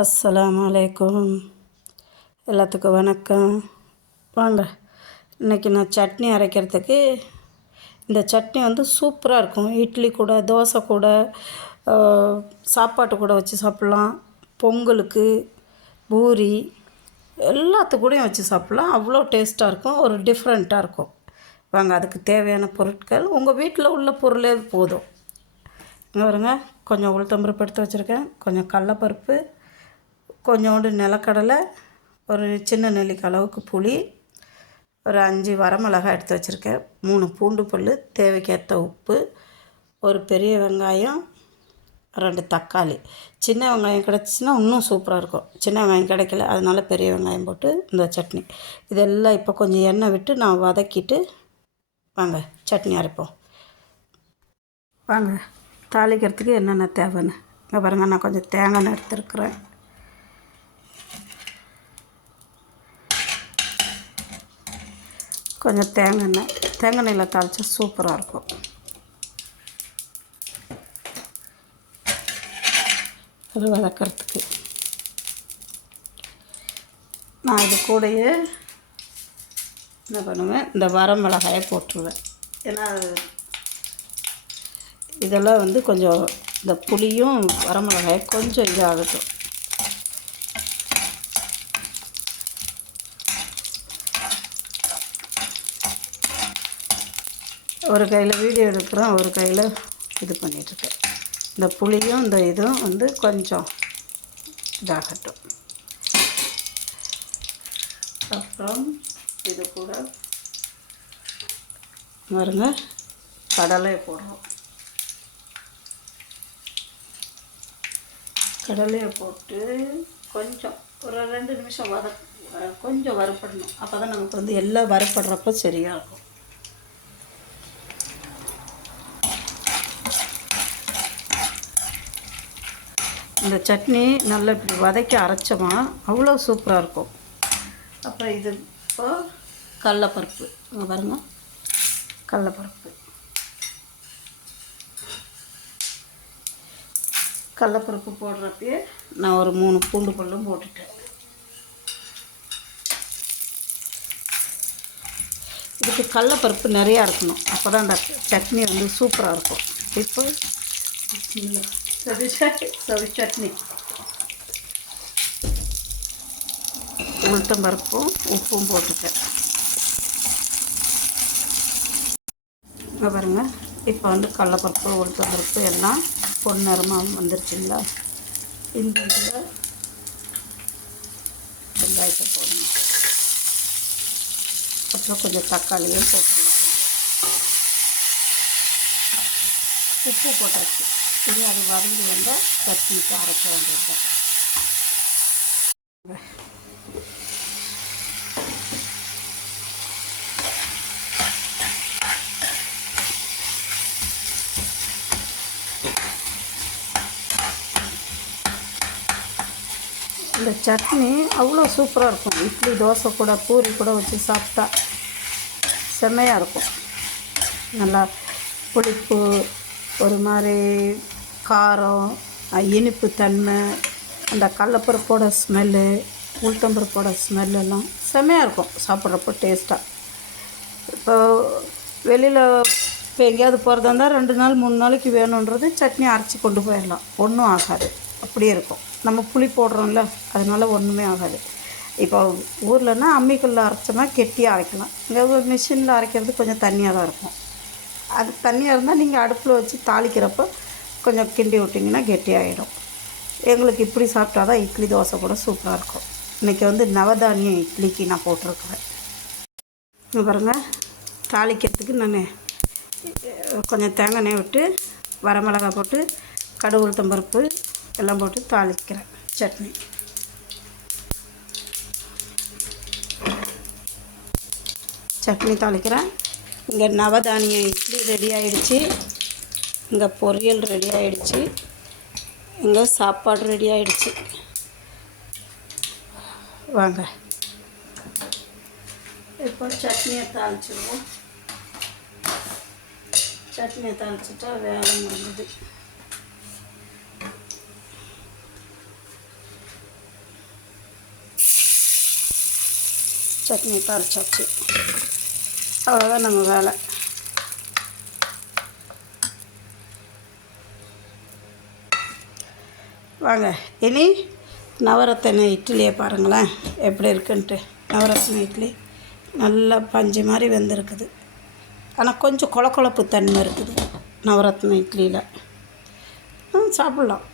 அஸ்ஸலாமு அலைக்கும். எல்லாத்துக்கும் வணக்கம். வாங்க, இன்றைக்கி நான் சட்னி அரைக்கிறதுக்கு இந்த சட்னி வந்து சூப்பராக இருக்கும். இட்லி கூட, தோசை கூட, சாப்பாட்டு கூட வச்சு சாப்பிட்லாம். பொங்கலுக்கு, பூரி எல்லாத்துக்கூடையும் வச்சு சாப்பிட்லாம். அவ்வளோ டேஸ்ட்டாக இருக்கும். ஒரு டிஃப்ரெண்ட்டாக இருக்கும். வாங்க, அதுக்கு தேவையான பொருட்கள் உங்கள் வீட்டில் உள்ள பொருளே போதும். இங்கே வருங்க, கொஞ்சம் உளுத்தம்பருப்பு எடுத்து வச்சுருக்கேன், கொஞ்சம் கடலப்பருப்பு, கொஞ்சோண்டு நிலக்கடலை, ஒரு சின்ன நெல்லிக்காய் அளவுக்கு புளி, ஒரு 5 வரமிளகாய் எடுத்து வச்சுருக்கேன், 3 பூண்டு பல், தேவைக்கேற்ற உப்பு, ஒரு பெரிய வெங்காயம், 2 தக்காளி. சின்ன வெங்காயம் கிடச்சின்னா இன்னும் சூப்பராக இருக்கும். சின்ன வெங்காயம் கிடைக்கல, அதனால் பெரிய வெங்காயம் போட்டு இந்த சட்னி. இதெல்லாம் இப்போ கொஞ்சம் எண்ணெய் விட்டு நான் வதக்கிட்டு வாங்க சட்னி அரைப்போம். வாங்க, தாளிக்கிறதுக்கு என்னென்ன தேவைன்னு இங்கே பாருங்கள். நான் கொஞ்சம் தேங்காய் எண்ணெய் எடுத்துருக்குறேன். கொஞ்சம் தேங்காய் எண்ணெயில் தாளித்தா சூப்பராக இருக்கும். அது வதக்கிறதுக்கு நான் இது கூடயே என்ன பண்ணுவேன், இந்த வரமிளகாயை போட்டுருவேன். ஏன்னா இதெல்லாம் வந்து கொஞ்சம் இந்த புளியும் வரமிளகாயை கொஞ்சம் இதாகட்டும். ஒரு கையில் வீடியோ எடுக்கிறோம், ஒரு கையில் இது பண்ணிகிட்ருக்கேன். இந்த புளியும் இந்த இதுவும் வந்து கொஞ்சம் இதாகட்டும். அப்புறம் இது கூட பாருங்க, கடலை போடுறோம். கடலையை போட்டு கொஞ்சம் ஒரு 2 நிமிஷம் கொஞ்சம் வறுப்படணும். அப்போ தான் நமக்கு வந்து எல்லாம் வறுப்படுறப்போ சரியாக இருக்கும். இந்த சட்னி நல்லா இப்படி வதக்கி அரைச்சோமா அவ்வளோ சூப்பராக இருக்கும். அப்புறம் இது இப்போ கடலப்பருப்பு பாருங்க, கடலப்பருப்பு போடுறப்பயே நான் ஒரு 3 பூண்டு பல்லும் போட்டுட்டேன். இதுக்கு கடலப்பருப்பு நிறையா இருக்கணும், அப்போ தான் அந்த சட்னி வந்து சூப்பராக இருக்கும். இப்போ சட்னி உளுத்தம்பருப்பும் உப்பும் போட்டுட்டேன். பாருங்க, இப்போ வந்து கடலப்பருப்பு உளுத்தம்பருப்பு எல்லாம் பொன்னிறமாக வந்துருச்சுங்களா. இந்த இதில் வெங்காயத்தை போடணும். அப்புறம் கொஞ்சம் தக்காளியும் போட்டுடலாம். உப்பு போட்டாச்சு. சரி, அது வதங்கி வந்தால் சட்னிக்கு அரைக்க வேண்டியது. இந்த சட்னி அவ்வளோ சூப்பராக இருக்கும். இட்லி தோசை கூட பூரி கூட வச்சு சாப்பிட்டா செம்மையாக இருக்கும். நல்லா புளிப்பு, ஒரு மாதிரி காரம், இனிப்பு தன்மை, அந்த கடலப்பருப்போட ஸ்மெல்லு, உளுத்தம்பருப்போட ஸ்மெல்லாம் செம்மையாக இருக்கும் சாப்பிட்றப்போ டேஸ்ட்டாக. இப்போ வெளியில் இப்போ எங்கேயாவது போகிறதா இருந்தால் 2 நாள் 3 நாளைக்கு வேணுன்றது சட்னி அரைச்சி கொண்டு போயிடலாம், ஒன்றும் ஆகாது. அப்படியே இருக்கும். நம்ம புளி போடுறோம்ல, அதனால் ஒன்றுமே ஆகாது. இப்போ ஊர்லன்னா அம்மிக்கல்லில் அரைச்சோம்னா கெட்டியாக அரைக்கலாம். இங்கே மிஷினில் அரைக்கிறது கொஞ்சம் தண்ணியாக தான் இருக்கும். அது தண்ணியாக இருந்தால் நீங்கள் அடுப்பில் வச்சு தாளிக்கிறப்போ கொஞ்சம் கிண்டி விட்டிங்கன்னா கெட்டியாகிடும். எங்களுக்கு இப்படி சாப்பிட்டா தான் இட்லி தோசை கூட சூப்பராக இருக்கும். இன்றைக்கி வந்து நவதானியம் இட்லிக்கு நான் போட்டிருக்கிறேன். இங்கே பாருங்கள், தாளிக்கிறதுக்கு நான் கொஞ்சம் தேங்காய் எண்ணெய் விட்டு வரமிளகாய் போட்டு கடுகு உளுத்தம்பருப்பு எல்லாம் போட்டு தாளிக்கிறேன். சட்னி தாளிக்கிறேன். இங்கே நவதானியம் இட்லி ரெடி ஆகிடுச்சு, இங்கே பொரியல் ரெடி ஆகிடுச்சு, இங்கே சாப்பாடு ரெடி ஆகிடுச்சு. வாங்க இப்போ சட்னியை தாளிச்சிடுவோம். சட்னியை தாளிச்சிட்டா வேலை முடிஞ்சுது. சட்னி தாளிச்சாச்சு. அவ்வளோதான் நம்ம வேலை. வாங்க இனி நவரத்தின இட்லியை பாருங்களேன் எப்படி இருக்குன்ட்டு. நவரத்தின இட்லி நல்லா பஞ்சு மாதிரி வெந்திருக்குது. ஆனால் கொஞ்சம் கொழப்பு தன்மை இருக்குது நவரத்தின இட்லியில். சாப்பிட்லாம்.